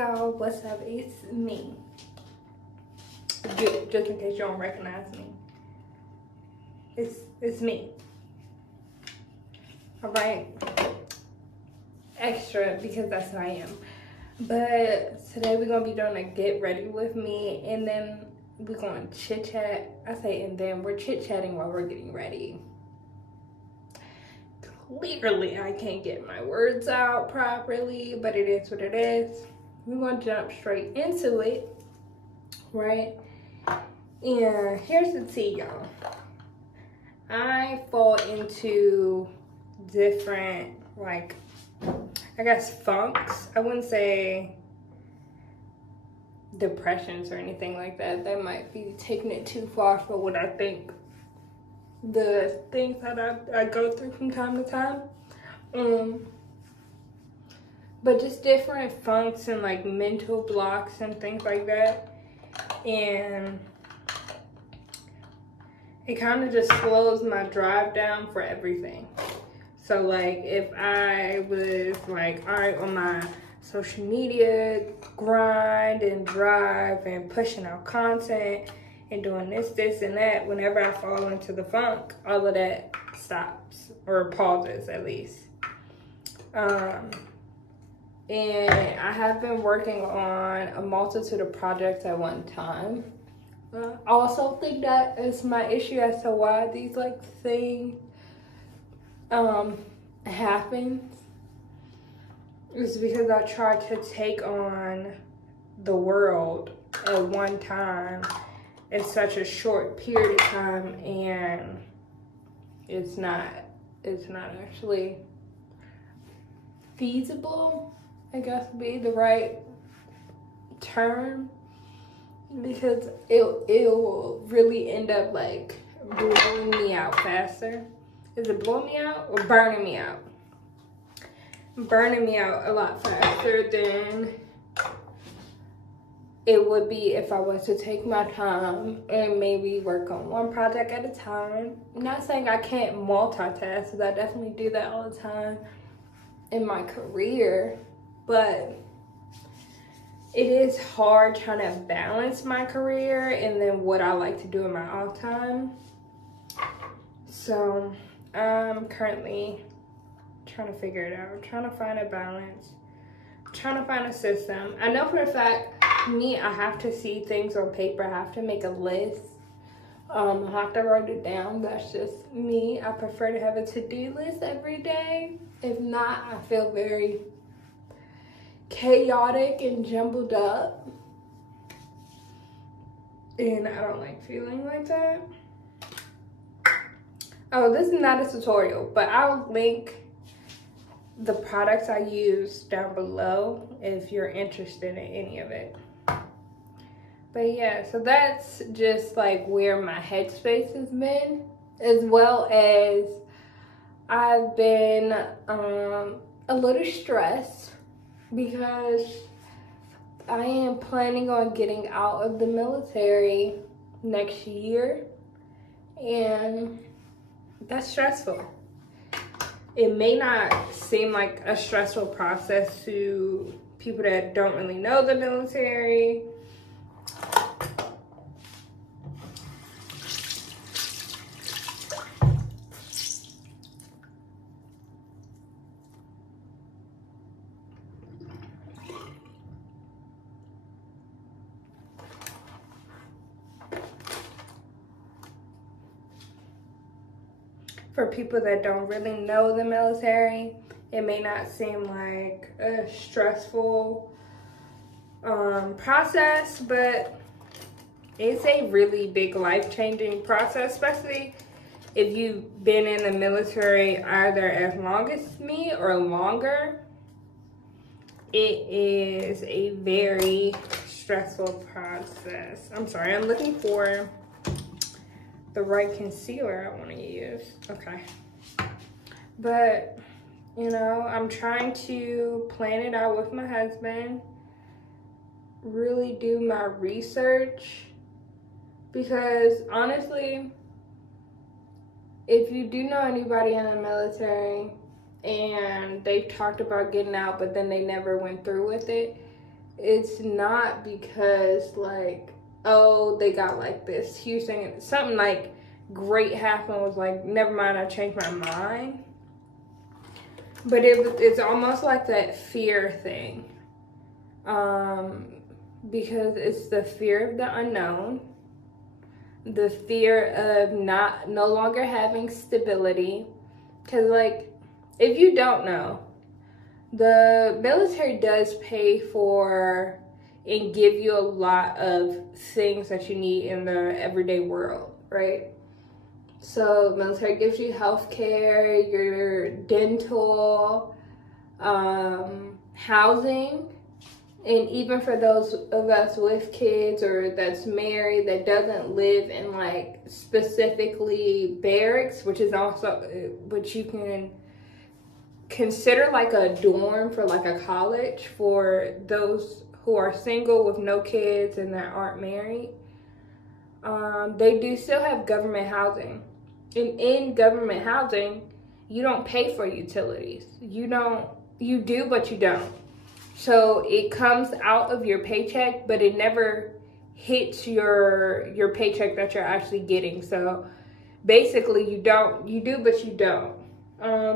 y'all, what's up? It's me. Just in case you don't recognize me, it's me. All right, extra because that's who I am. But today we're gonna be doing a get ready with me, and then we're gonna chit chat. I say, and then we're chit chatting while we're getting ready. Clearly, I can't get my words out properly, but it is what it is. We're gonna jump straight into it, right? And here's the tea, y'all. I fall into different, like, I guess funks. I wouldn't say depressions or anything like that. That might be taking it too far for what I think. The things that I go through from time to time. But just different funks and like mental blocks and things like that. And it kind of just slows my drive down for everything. So like if I was like, all right, on my social media grind and drive and pushing out content and doing this and that, whenever I fall into the funk, all of that stops or pauses at least. And I have been working on a multitude of projects at one time. I also think that is my issue as to why these like things happens. It's because I try to take on the world at one time in such a short period of time, and it's not actually feasible, I guess would be the right term, because it will really end up like blowing me out faster. Is it blowing me out or burning me out? Burning me out a lot faster than it would be if I was to take my time and maybe work on one project at a time. I'm not saying I can't multitask, because I definitely do that all the time in my career, but it is hard trying to balance my career and then what I like to do in my off time. So I'm currently trying to figure it out. I'm trying to find a balance. I'm trying to find a system. I know for a fact, me, I have to see things on paper. I have to make a list. I have to write it down. That's just me. I prefer to have a to-do list every day. If not, I feel very chaotic and jumbled up. And I don't like feeling like that. Oh, this is not a tutorial, but I'll link the products I use down below if you're interested in any of it. But yeah, so that's just like where my headspace has been, as well as I've been a little stressed because I am planning on getting out of the military next year, and that's stressful. It may not seem like a stressful process to people that don't really know the military. For people that don't really know the military, it may not seem like a stressful process, but it's a really big life-changing process, especially if you've been in the military either as long as me or longer. It is a very stressful process. I'm sorry, I'm looking for the right concealer I want to use. Okay. But, you know, I'm trying to plan it out with my husband, really do my research, because honestly, if you do know anybody in the military and they've talked about getting out but then they never went through with it, it's not because like, oh, they got like this huge thing, something like great happened, was like, never mind, I changed my mind. But it's almost like that fear thing, because it's the fear of the unknown, the fear of no longer having stability. Because like, if you don't know, the military does pay for and give you a lot of things that you need in the everyday world, right? So military gives you health care, your dental, housing, and even for those of us with kids or that's married that doesn't live in like specifically barracks, which is also, which you can consider like a dorm for like a college for those who are single with no kids and that aren't married. They do still have government housing. And in government housing, you don't pay for utilities. You do, but you don't. So it comes out of your paycheck, but it never hits your paycheck that you're actually getting. So basically you do, but you don't.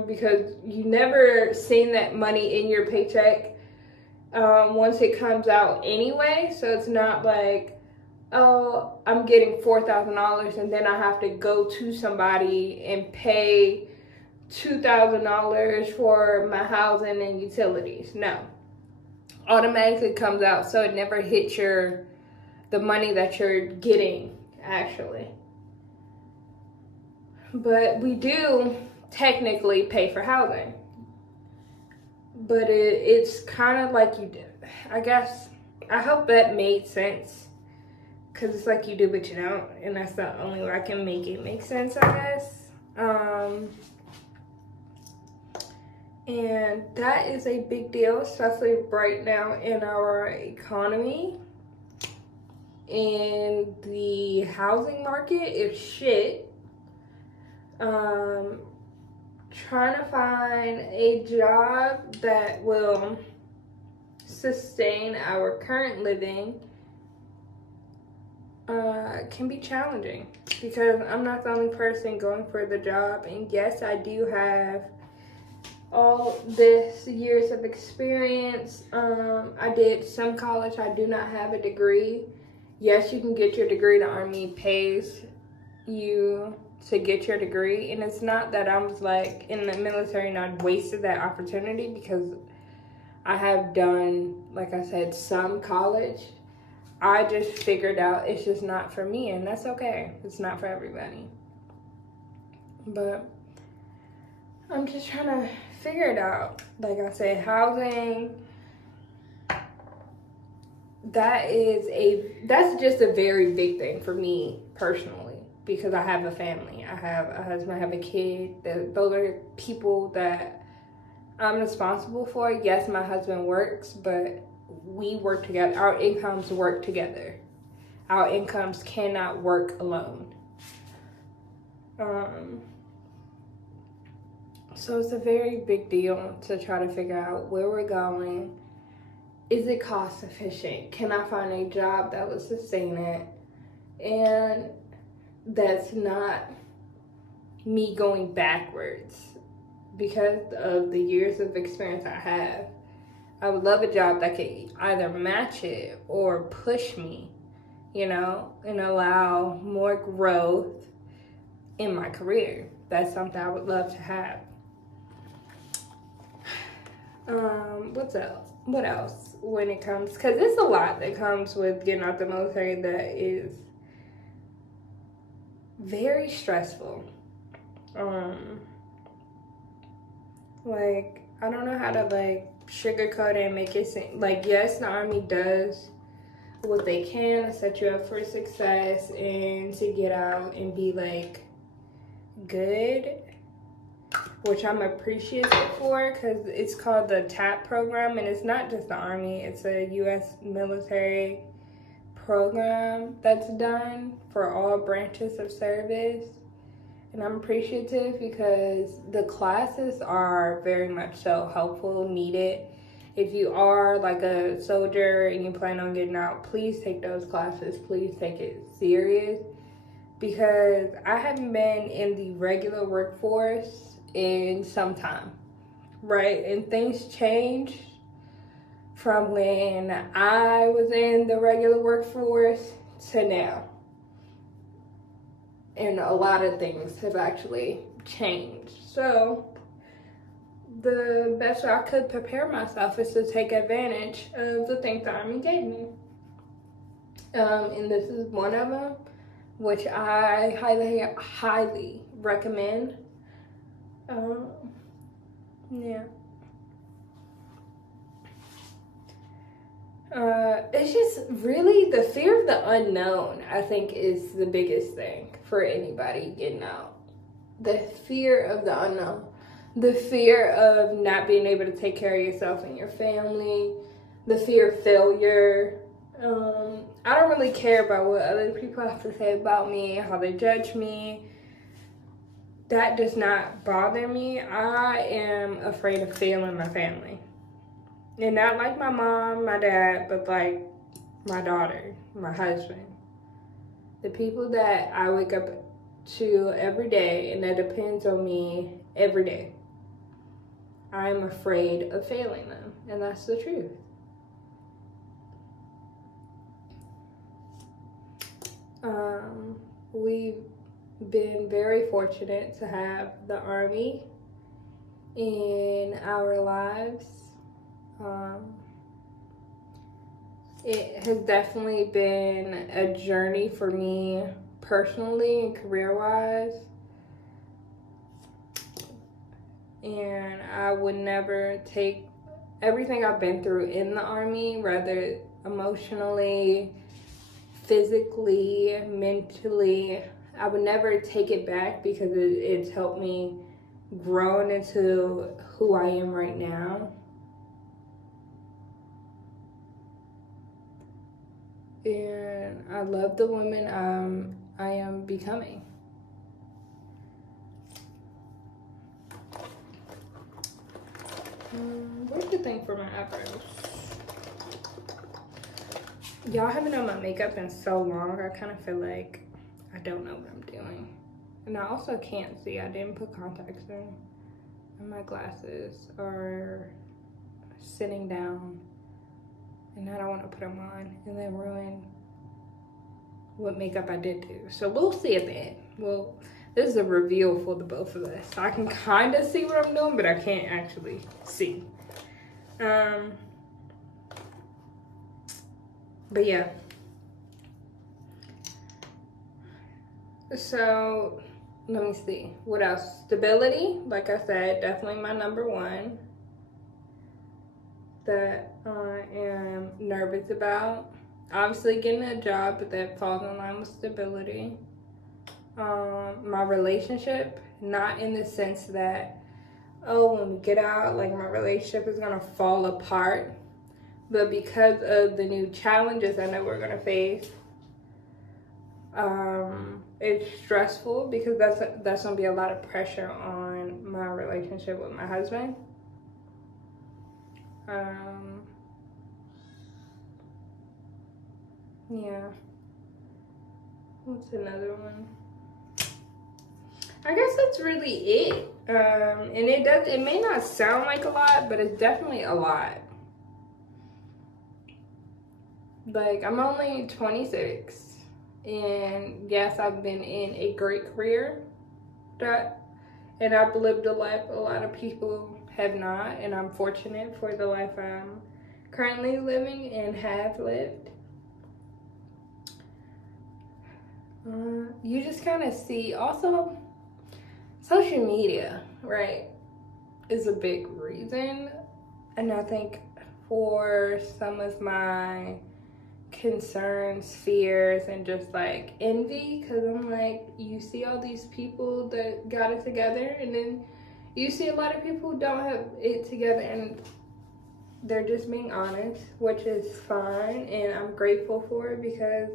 Because you never seen that money in your paycheck once it comes out anyway. So it's not like, oh, I'm getting $4,000 and then I have to go to somebody and pay $2,000 for my housing and utilities. No, automatically comes out, so it never hits the money that you're getting actually. But we do technically pay for housing, but it's kind of like you did. I guess, I hope that made sense. Because it's like you do, but you don't. And that's the only way I can make it make sense, I guess. And that is a big deal, especially right now in our economy. And the housing market is shit. Trying to find a job that will sustain our current living can be challenging, because I'm not the only person going for the job. And yes, I do have all this years of experience. I did some college. I do not have a degree. Yes, you can get your degree. The Army pays you to get your degree, and it's not that I was like in the military and I wasted that opportunity, because I have done, like I said, some college. I just figured out it's just not for me, and that's okay. It's not for everybody. But I'm just trying to figure it out. Like I said, housing, that's just a very big thing for me personally, because I have a family. I have a husband, I have a kid. Those are people that I'm responsible for. Yes, my husband works, but we work together. Our incomes work together. Our incomes cannot work alone. So it's a very big deal to try to figure out where we're going. Is it cost efficient? Can I find a job that will sustain it? And that's not me going backwards because of the years of experience I have. I would love a job that could either match it or push me, you know, and allow more growth in my career. That's something I would love to have. What else when it comes, because it's a lot that comes with getting out the military that is very stressful. Like, I don't know how to like sugarcoat it and make it seem like, yes, the Army does what they can to set you up for success and to get out and be like good, which I'm appreciative for, because it's called the TAP program, and it's not just the Army, it's a U.S. military program that's done for all branches of service. And I'm appreciative because the classes are very much so helpful, needed, If you are like a soldier and you plan on getting out, please take those classes. Please take it serious, because I haven't been in the regular workforce in some time, right? And things change from when I was in the regular workforce to now. And a lot of things have actually changed. So the best way I could prepare myself is to take advantage of the things the Army gave me. And this is one of them, which I highly recommend. Yeah. It's just really the fear of the unknown, I think, is the biggest thing for anybody getting out. The fear of the unknown. The fear of not being able to take care of yourself and your family. The fear of failure. I don't really care about what other people have to say about me, how they judge me. That does not bother me. I am afraid of failing my family. And not like my mom, my dad, but like my daughter, my husband. The people that I wake up to every day and that depends on me every day. I'm afraid of failing them, and that's the truth. We've been very fortunate to have the Army in our lives. It has definitely been a journey for me personally and career-wise. And I would never take everything I've been through in the Army, whether emotionally, physically, mentally, I would never take it back, because it's helped me grow into who I am right now. And I love the woman I am becoming. Where's the thing for my eyebrows? Y'all haven't done my makeup in so long, I kind of feel like I don't know what I'm doing. And I also can't see. I didn't put contacts in. And my glasses are sitting down. And I don't want to put them on and then ruin what makeup I did do. So we'll see at the end. Well, this is a reveal for the both of us. So I can kind of see what I'm doing, but I can't actually see. But yeah. So let me see. What else? Stability, like I said, definitely my number one that I am nervous about. Obviously getting a job, but that falls in line with stability. My relationship, not in the sense that, oh, when we get out, like my relationship is gonna fall apart, but because of the new challenges I know we're gonna face, it's stressful, because that's gonna be a lot of pressure on my relationship with my husband. Yeah. What's another one? I guess that's really it. And it may not sound like a lot, but it's definitely a lot. Like, I'm only 26, and yes, I've been in a great career, and I've lived a life a lot of people have not, and I'm fortunate for the life I'm currently living and have lived. You just kind of see, also, social media, right, is a big reason. And I think for some of my concerns, fears, and just like envy, because I'm like, you see all these people that got it together, and then you see a lot of people who don't have it together, and they're just being honest, which is fine, and I'm grateful for it, because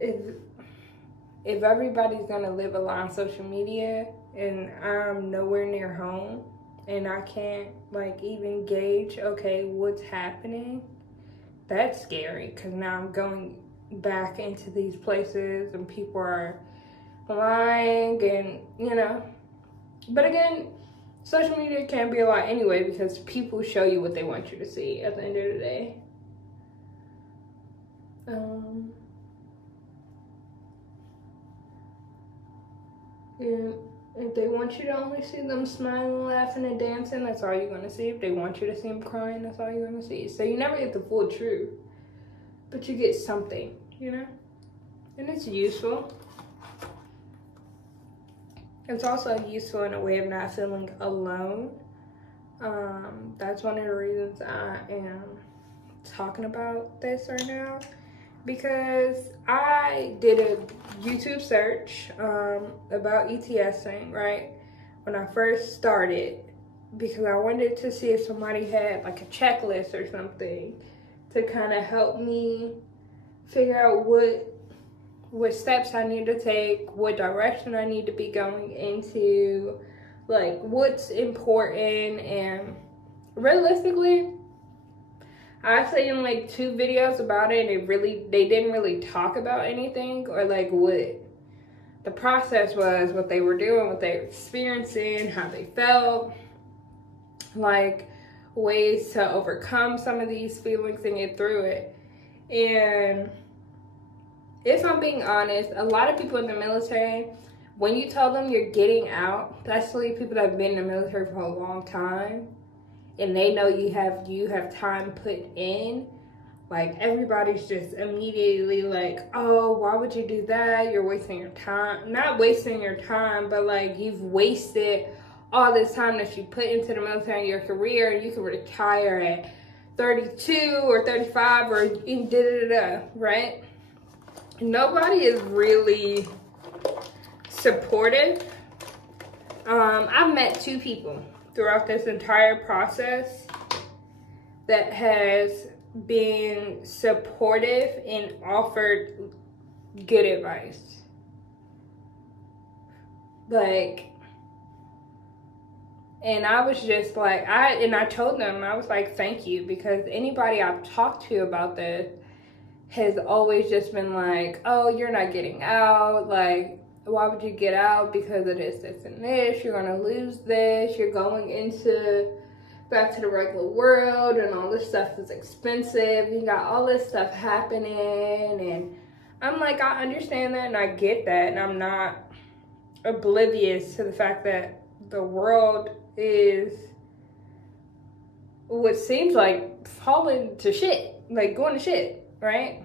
if everybody's gonna live a lot on social media and I'm nowhere near home, and I can't like even gauge, okay, what's happening. That's scary, because now I'm going back into these places and people are lying, and you know. But again, social media can be a lot anyway, because people show you what they want you to see at the end of the day. And if they want you to only see them smiling, laughing, and dancing, that's all you're going to see. If they want you to see them crying, that's all you're going to see. So you never get the full truth, but you get something, you know? And it's useful. It's also useful in a way of not feeling alone. That's one of the reasons I am talking about this right now, because I did a YouTube search about ETSing, right, when I first started, because I wanted to see if somebody had like a checklist or something to kind of help me figure out what steps I need to take, what direction I need to be going into, like what's important. And realistically, I seen like 2 videos about it, and they didn't really talk about anything, or like what the process was, what they were doing, what they were experiencing, how they felt, like ways to overcome some of these feelings and get through it. And if I'm being honest, a lot of people in the military, when you tell them you're getting out, especially people that have been in the military for a long time, and they know you have time put in, like everybody's just immediately like, oh, why would you do that? You're wasting your time. Not wasting your time, but like you've wasted all this time that you put into the military in your career, and you can retire at 32 or 35 or da-da-da-da, right? Nobody is really supportive. I've met 2 people throughout this entire process that has been supportive and offered good advice. Like, and I was just like, I told them, I was like, thank you, because anybody I've talked to about this has always just been like, oh, you're not getting out, like, why would you get out? Because of this, this, and this. You're gonna lose this. You're going back to the regular world, and all this stuff is expensive. You got all this stuff happening, and I'm like, I understand that, and I get that, and I'm not oblivious to the fact that the world is what seems like falling to shit, like going to shit, right?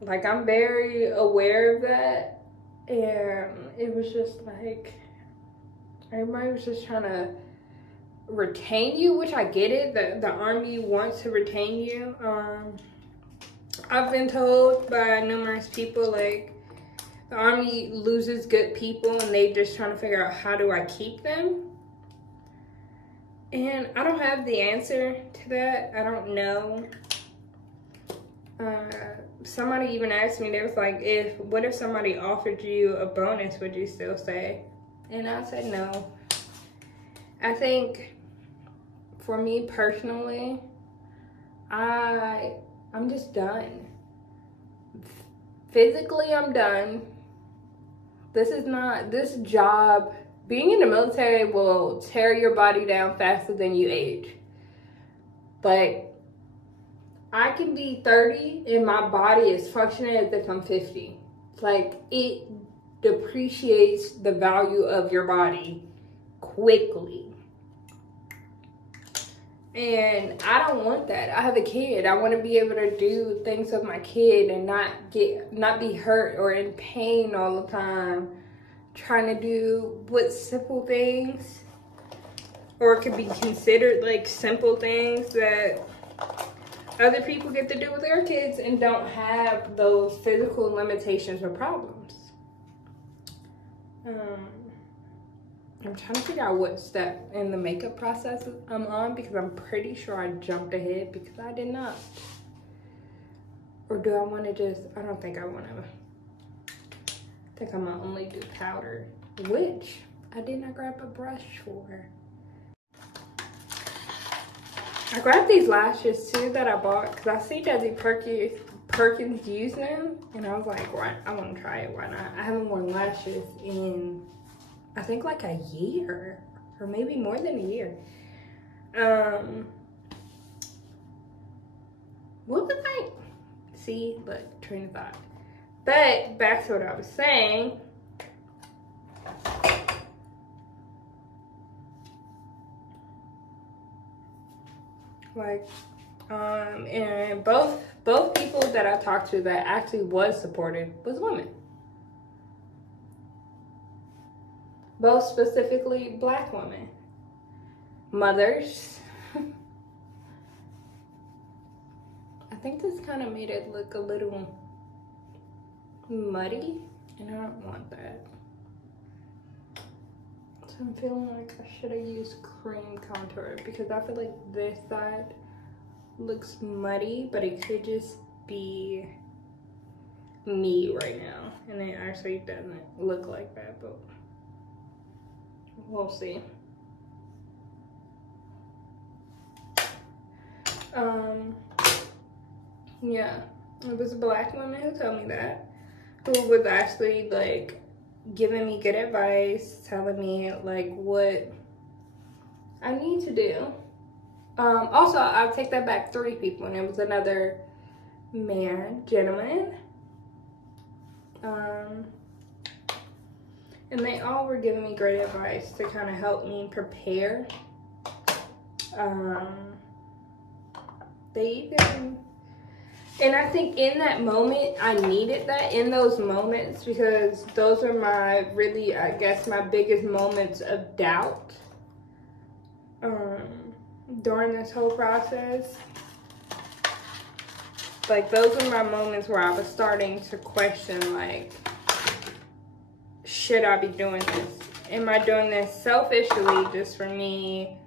Like, I'm very aware of that, and it was just like, everybody was just trying to retain you, which I get it, that the Army wants to retain you. I've been told by numerous people, like, the Army loses good people, and they just trying to figure out, how do I keep them? And I don't have the answer to that. I don't know. Somebody even asked me, they was like, what if somebody offered you a bonus, would you still stay? And I said no. I think for me personally, I'm just done. Physically, I'm done. This job, being in the military will tear your body down faster than you age. Like, I can be 30 and my body is functioning as if I'm 50. Like, it depreciates the value of your body quickly. And I don't want that. I have a kid. I want to be able to do things with my kid and not be hurt or in pain all the time, trying to do simple things, or it could be considered like simple things that other people get to do with their kids and don't have those physical limitations or problems. I'm trying to figure out what step in the makeup process I'm on, because I'm pretty sure I jumped ahead, because I did not. Or do I want to I don't think I want to. I think I'm going to only do powder, which I did not grab a brush for. I grabbed these lashes too that I bought because I see Desi Perkins use them, and I was like, why? I want to try it. Why not? I haven't worn lashes in, I think, like a year, or maybe more than a year. What was I? See, look, train of thought. But back to what I was saying. Like, and both people that I talked to that actually was supportive was women. Both specifically Black women. Mothers. I think this kind of made it look a little muddy, and I don't want that. So I'm feeling like I should have used cream contour because I feel like this side looks muddy, but it could just be me right now, and it actually doesn't look like that, but we'll see. Yeah, it was a Black woman who told me that, who was actually like giving me good advice, telling me like what I need to do. Also, I'll take that back, 3 people, and it was another gentleman. And they all were giving me great advice to kind of help me prepare. They even, and I think in that moment, I needed that in those moments, because those are my really, I guess, my biggest moments of doubt during this whole process. Like, those are my moments where I was starting to question, like, should I be doing this? Am I doing this selfishly just for me?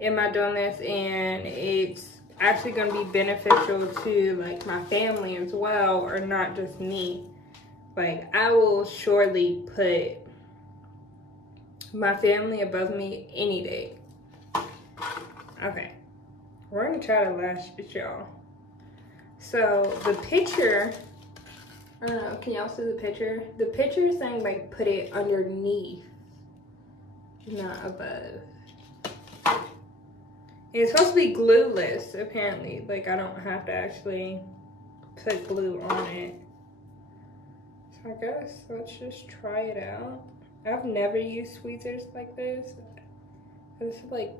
Am I doing this and it's actually going to be beneficial to like my family as well, or not just me? Like, I will surely put my family above me any day. Okay, we're gonna try to lash it, y'all. So the picture, I don't know, can y'all see the picture? The picture is saying like put it underneath, not above. It's supposed to be glueless, apparently. Like, I don't have to actually put glue on it. So I guess let's just try it out. I've never used tweezers like this. It's like,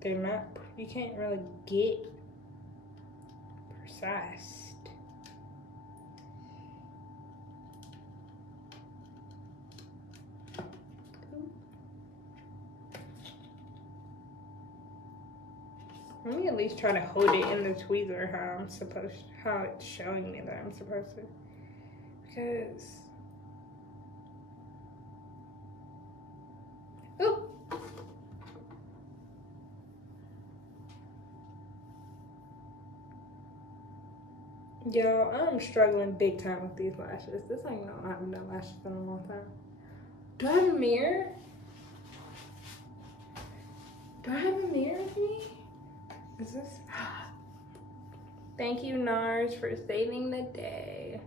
they're not, you can't really get precise. Let me at least try to hold it in the tweezer how it's showing me that I'm supposed to. Because, oop. Yo, I'm struggling big time with these lashes. This ain't no, I haven't done lashes in a long time. Do I have a mirror? Do I have a mirror with me? Is this? Thank you, NARS, for saving the day.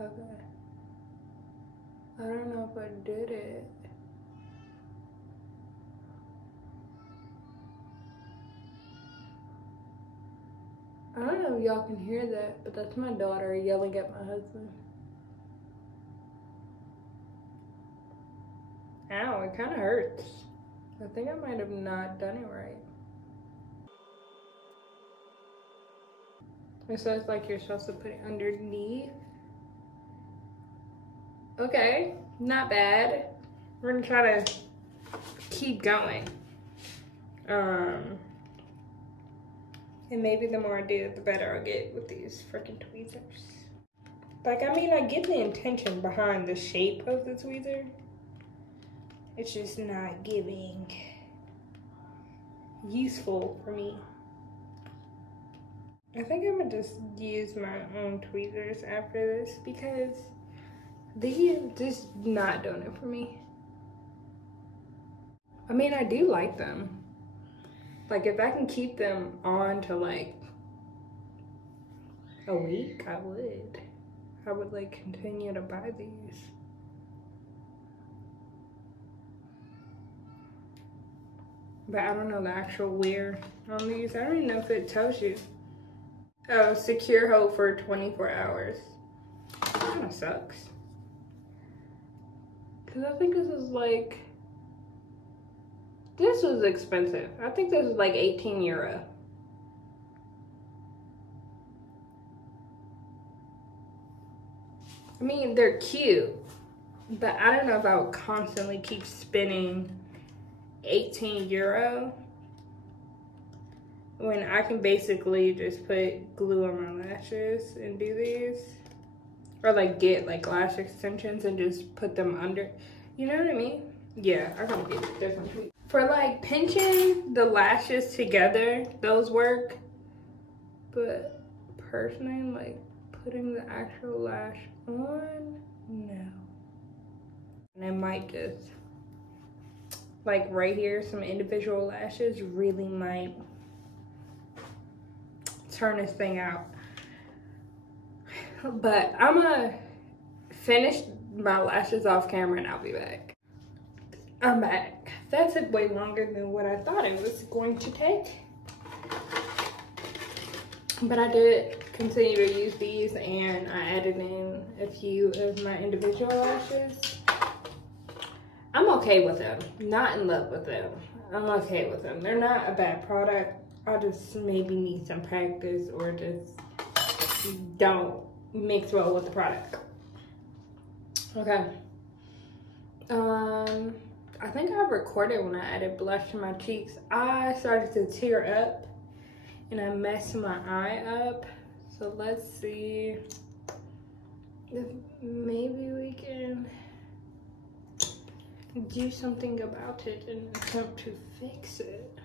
Okay. I don't know if I did it. I don't know if y'all can hear that, but that's my daughter yelling at my husband. Ow, it kind of hurts. I think I might have not done it right. It says like you're supposed to put it underneath. Okay, not bad. We're gonna try to keep going. And maybe the more I do, the better I'll get with these freaking tweezers. Like, I mean, I get the intention behind the shape of the tweezer. It's just not giving useful for me. I think I'm gonna just use my own tweezers after this, because These just not doing it for me. I mean, I do like them. Like, if I can keep them on to like a week, I would. I would like continue to buy these. But I don't know the actual wear on these. I don't even know if it tells you. Oh, secure hold for 24 hours. Kind of sucks. Cause I think this is like, this was expensive. I think this was like 18 euro. I mean, they're cute, but I don't know if I would constantly keep spending 18 euro when I can basically just put glue on my lashes and do these. Or like get like lash extensions and just put them under. You know what I mean? Yeah, I gotta get a different tweet. For like pinching the lashes together, those work. But personally, like putting the actual lash on, no. And I might just, like right here, some individual lashes really might turn this thing out. But I'm gonna finish my lashes off camera and I'll be back. I'm back. That took way longer than what I thought it was going to take. But I did continue to use these and I added in a few of my individual lashes. I'm okay with them. Not in love with them. I'm okay with them. They're not a bad product. I just maybe need some practice or just don't mix well with the product. Okay. I think I recorded when I added blush to my cheeks. I started to tear up and I messed my eye up. So let's see if maybe we can do something about it and attempt to fix it.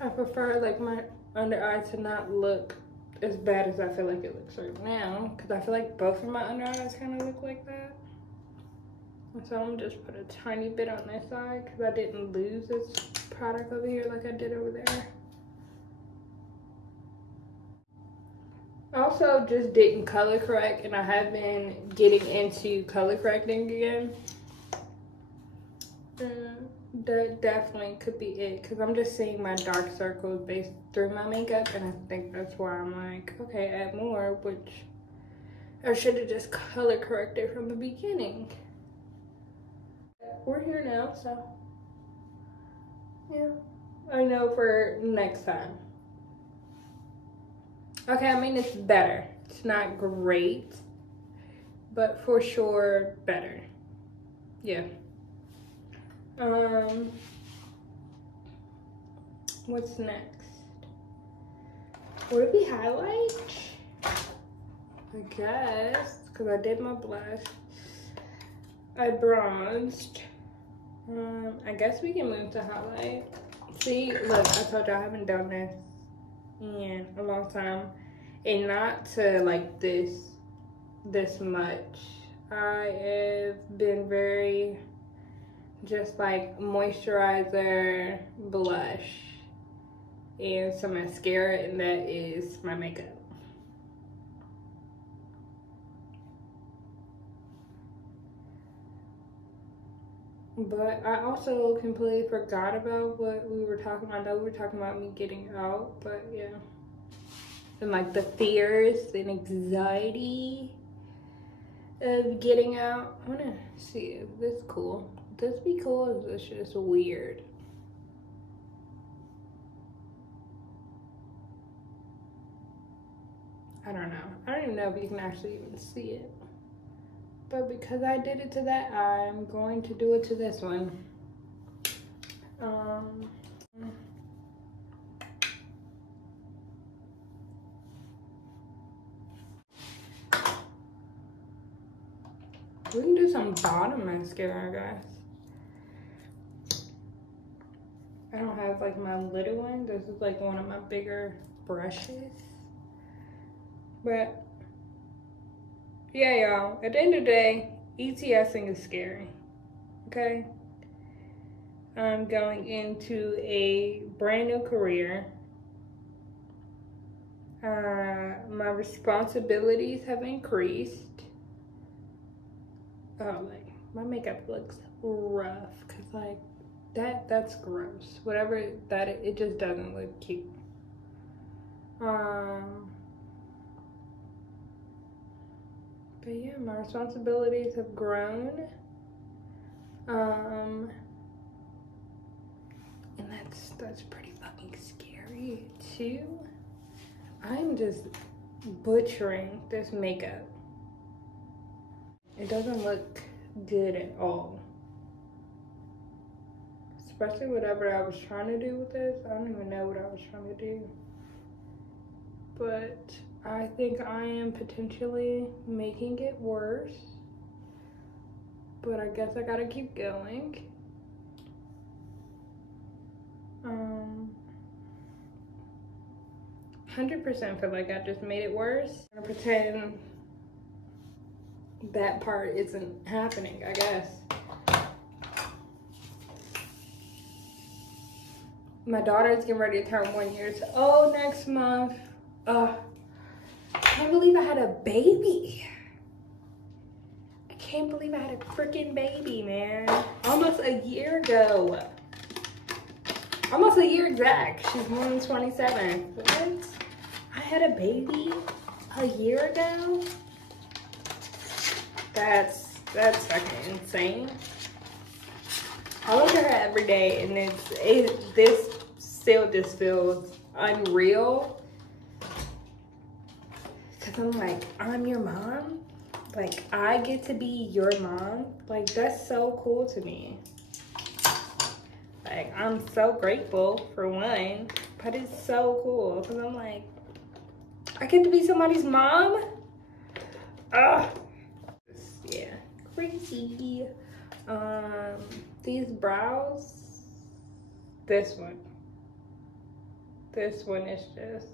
I prefer like my under eye to not look as bad as I feel like it looks right now, because I feel like both of my under eyes kind of look like that. So I'm just put a tiny bit on this side because I didn't lose this product over here like I did over there. Also just didn't color correct, and I have been getting into color correcting again. That definitely could be it, because I'm just seeing my dark circles based through my makeup, and I think that's why I'm like, okay, add more, which I should have just color corrected from the beginning. We're here now, so yeah, I know for next time. Okay, I mean, it's better. It's not great, but for sure better. Yeah. What's next? Would it be highlight? I guess, because I did my blush. I bronzed. I guess we can move to highlight. See, look, I told you I haven't done this in a long time. And not to like this much. I have been very just like moisturizer, blush, and some mascara, and that is my makeup. But I also completely forgot about what we were talking about. I know we were talking about me getting out, but yeah. And like the fears and anxiety of getting out. I wanna see if this is cool. Would this be cool or is this just weird? I don't know. I don't even know if you can actually even see it. But because I did it to that, I'm going to do it to this one. We can do some bottom mascara, guys. I don't have like my little one. This is like one of my bigger brushes. But yeah, y'all, at the end of the day, ETSing is scary, okay? I'm going into a brand new career. My responsibilities have increased. Oh, like, my makeup looks rough, cause like, that's gross. Whatever that, it just doesn't look cute. But yeah, my responsibilities have grown. And that's pretty fucking scary too. I'm just butchering this makeup. It doesn't look good at all. Especially whatever I was trying to do with this. I don't even know what I was trying to do. But I think I am potentially making it worse. But I guess I gotta keep going. 100% feel like I just made it worse. I'm gonna pretend that part isn't happening, I guess. My daughter's getting ready to turn 1 year old next month. I can't believe I had a baby. I can't believe I had a freaking baby, man. Almost a year ago. Almost a year exact. She's born 27. What? I had a baby a year ago? That's fucking insane. I look at her every day and this still just feels unreal. Cause I'm like, I'm your mom? Like, I get to be your mom? Like, that's so cool to me. Like, I'm so grateful for one, but it's so cool. Cause I'm like, I get to be somebody's mom? Ugh. Yeah, crazy. These brows, this one is just,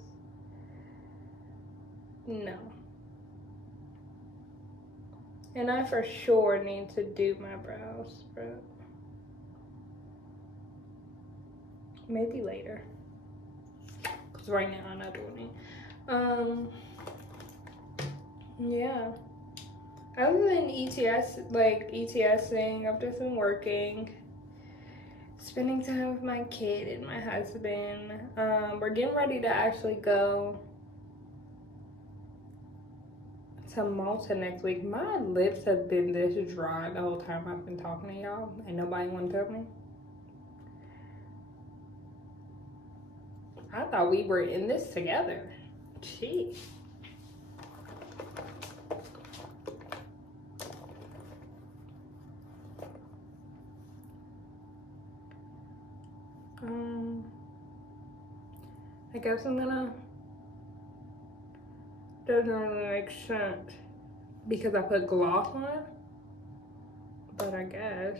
no. And I for sure need to do my brows, but maybe later. Cause right now I'm not doing it. Yeah. Other than ETSing, I've just been working, spending time with my kid and my husband. We're getting ready to actually go to Malta next week. My lips have been this dry the whole time I've been talking to y'all, and nobody want to tell me. I thought we were in this together. Jeez. I guess I'm gonna, doesn't really make sense because I put gloss on it, but I guess.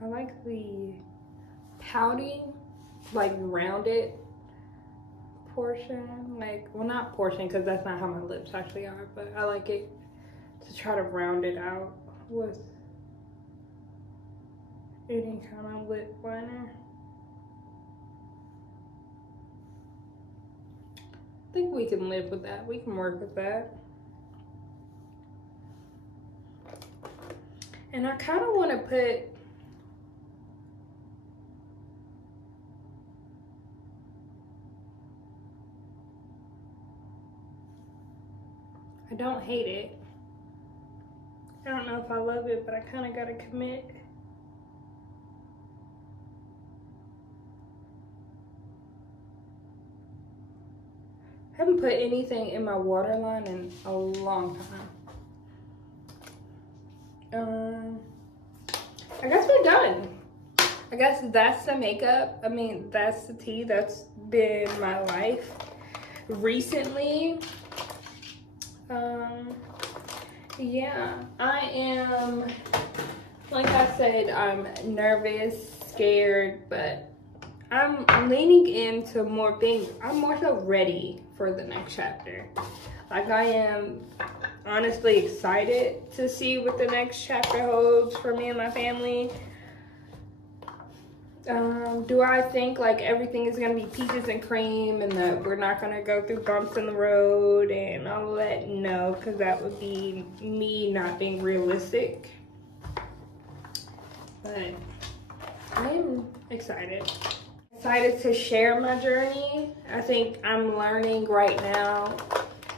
I like the pouting, like rounded portion, like, well, not portion because that's not how my lips actually are, but I like it to try to round it out with any kind of lip liner. I think we can live with that. We can work with that. And I kind of want to put I don't hate it. I don't know if I love it, but I kind of got to commit. I haven't put anything in my waterline in a long time. I guess we're done. I guess that's the makeup. I mean, that's the tea. That's been my life recently. Yeah, I am, like I said, I'm nervous, scared, but I'm leaning into more being, I'm more so ready for the next chapter. Like, I am honestly excited to see what the next chapter holds for me and my family. Do I think like everything is gonna be peaches and cream and that we're not gonna go through bumps in the road and all that? No, because that would be me not being realistic. But I'm excited. Excited to share my journey. I think I'm learning right now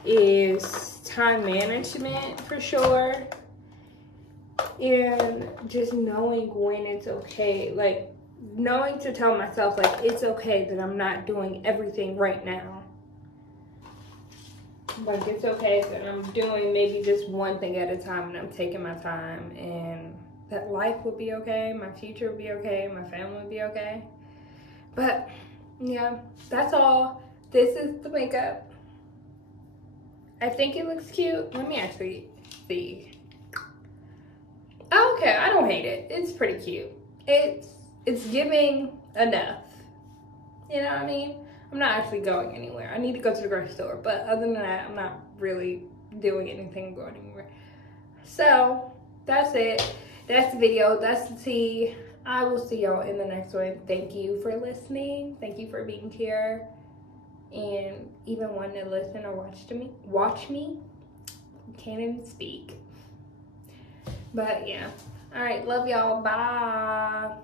is time management for sure. And just knowing when it's okay. Like, knowing to tell myself, like, it's okay that I'm not doing everything right now. Like, it's okay that I'm doing maybe just one thing at a time and I'm taking my time, and that life will be okay, my future will be okay, my family will be okay. But, yeah, that's all. This is the makeup. I think it looks cute. Let me actually see. Okay, I don't hate it. It's pretty cute. It's giving enough. You know what I mean? I'm not actually going anywhere. I need to go to the grocery store, but other than that, I'm not really doing anything, going anywhere. So that's it. That's the video. That's the tea. I will see y'all in the next one. Thank you for listening. Thank you for being here and even wanting to listen or watch me. Can't even speak. But yeah. All right, love y'all. Bye.